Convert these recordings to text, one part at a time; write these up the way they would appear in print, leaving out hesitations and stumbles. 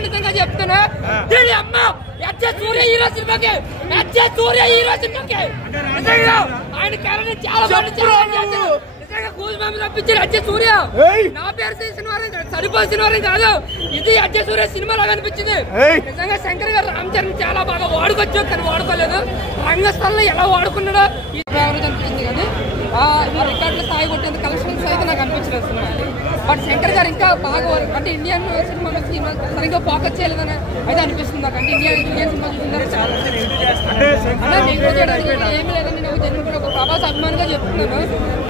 మాత్రం నిజంగా చెప్తున్నా దీని అమ్మ సూర్య హీరో సినిమాకి సూర్య హీరో సినిమాకి నిజంగా ఆయన క్యారెక్టర్ చాలా బాగుంది. సూర్య నా పేరు సరిపోయే సినిమా కాదు, ఇది అజ్జ సూర్య సినిమా లాగా అనిపించింది. నిజంగా శంకర్ గారు రామ్ చరణ్ చాలా బాగా వాడుకోవచ్చు, కానీ వాడుకోలేదు. రంగస్థలంలో ఎలా వాడుకున్నాడో ఈ యావరేజ్ అనిపించింది. కానీ రికార్డులు స్థాయి కొట్టేందుకు కలెక్షన్స్ అయితే నాకు అనిపించలేదు సినిమా. బట్ శంకర్ గారు ఇంకా బాగా అంటే ఇండియన్ సినిమా సరిగ్గా ఫోకస్ చేయలేదని అయితే అనిపిస్తుంది నాకు. అంటే ఇండియన్ సినిమా చూసిందని ఏమీ లేదని నేను ఒక ప్రభాస్ అభిమానిగా చెప్తున్నాను.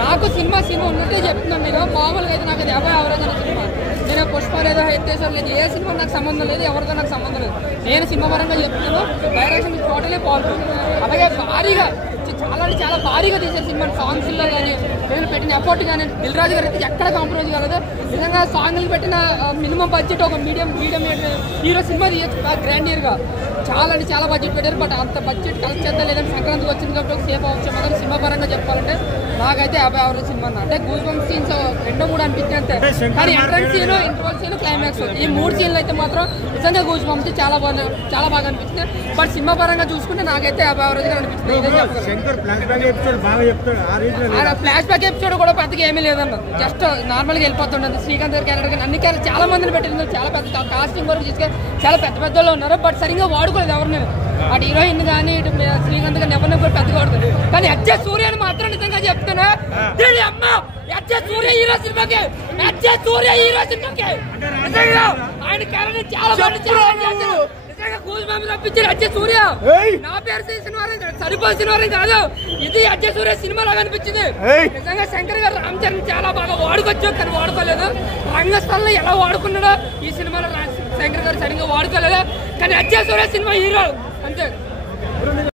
నాకు సినిమా ఉన్నట్టే చెప్తున్నాను. నేను మామూలుగా అయితే నాకు అది 50 యావరేజ్ అనే సినిమా. నేను పుష్ప లేదా ఎత్తేసారు లేదు, ఏ సినిమా నాకు సంబంధం లేదు, ఎవరితో నాకు సంబంధం లేదు. నేను సినిమా పరంగా చెప్తున్నాను. Direction totally positive. అలాగే భారీగా చాలా భారీగా తీసే సినిమా. సాంగ్స్లో కానీ నేను పెట్టిన ఎఫర్ట్ కానీ దిల్ రాజు గారు అయితే ఎక్కడ కాంప్రమైజ్ కాలేదు. నిజంగా సాంగ్లు పెట్టిన మినిమం బడ్జెట్ ఒక మీడియం హీరో సినిమా తీయచ్చు గ్రాండియర్గా. చాలా బడ్జెట్ పెట్టారు. బట్ అంత బడ్జెట్ కలెక్ట్ చేద్దాం లేదంటే సంక్రాంతికి వచ్చింది కాబట్టి ఒక సేఫ్ అవ్వచ్చు. మాత్రం సినిమా పరంగా చెప్పాలంటే నాకైతే 50 యావరేజ్ సినిమా అంటే గూస్ బంప్స్ సీన్స్ 2-3 అనిపించింది అంతే. కానీ entrance scene, interval scene, climax ఈ 3 సీన్లు అయితే మాత్రం నిజంగా గూస్ బంప్స్ చాలా బాగా అనిపించింది. బట్ సినిమా పరంగా చూసుకుంటే నాకైతే 50 యావరేజ్ అనిపించింది. ఫ్లాష్ బ్యాక్ ఎపిసోడ్ కూడా పెద్దగా ఏమీ లేదన్న, జస్ట్ నార్మల్ గా వెళ్ళిపోతుండదు. శ్రీకాంత్ గారి క్యారెక్టర్ కానీ అన్ని క్యారెక్టర్ చాలా మందిని పెట్టింది, చాలా పెద్ద కాస్టింగ్ వరకు తీసుకొని చాలా పెద్దలో ఉన్నారు. బట్ సరిగ్గా వాడుకోలేదు ఎవరు. నేను అటు హీరోయిన్ కానీ ఇటు శ్రీకాంత్ గారిని ఎవరిని కూడా పెద్దగా వాడుతుంది. కానీ అజ్జ సూర్యని మాత్రం నిజంగా చెప్తున్నా దీని అమ్మ సూర్య హీరో సినిమాకి సూర్య హీరో సినిమాకి నిజంగా ఆయన క్యారెక్టర్ చాలా సూర్య నా పేరు సరిపోయే సినిమా కాదు, ఇది అజ్జ సూర్య సినిమా లాగా అనిపించింది. నిజంగా శంకర్ గారు రామ్ చరణ్ చాలా బాగా వాడుకోవచ్చు, కానీ వాడుకోలేదు. రంగస్థలంలో ఎలా వాడుకున్నాడో ఈ సినిమాలో శంకర్ గారు సరిగ్గా వాడుకోలేదు. కానీ అజ్జ సూర్య సినిమా హీరో అంతే.